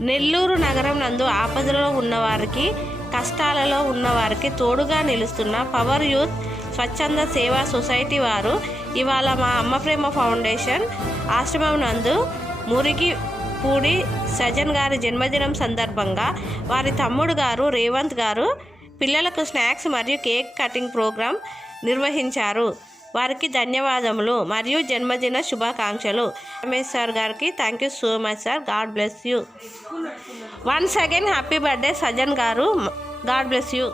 నెల్లూరు నగరం నందు ఆపదలో ఉన్నవారికి, కష్టాలలో ఉన్నవారికి తోడుగా నిలుస్తున్న పవర్ యూత్ స్వచ్ఛంద సేవా సొసైటీ వారు ఇవాళ మా అమ్మ ప్రేమ ఫౌండేషన్ ఆశ్రమం నందు మురిగిపూడి సజన్ గారి జన్మదినం సందర్భంగా వారి తమ్ముడు గారు రేవంత్ గారు పిల్లలకు స్నాక్స్ మరియు కేక్ కటింగ్ ప్రోగ్రాం నిర్వహించారు. వారికి ధన్యవాదములు మరియు జన్మదిన శుభాకాంక్షలు. రమేష్ సార్ గారికి thank you so much sir. God bless you. Once again happy birthday Sajan గారు. God bless you.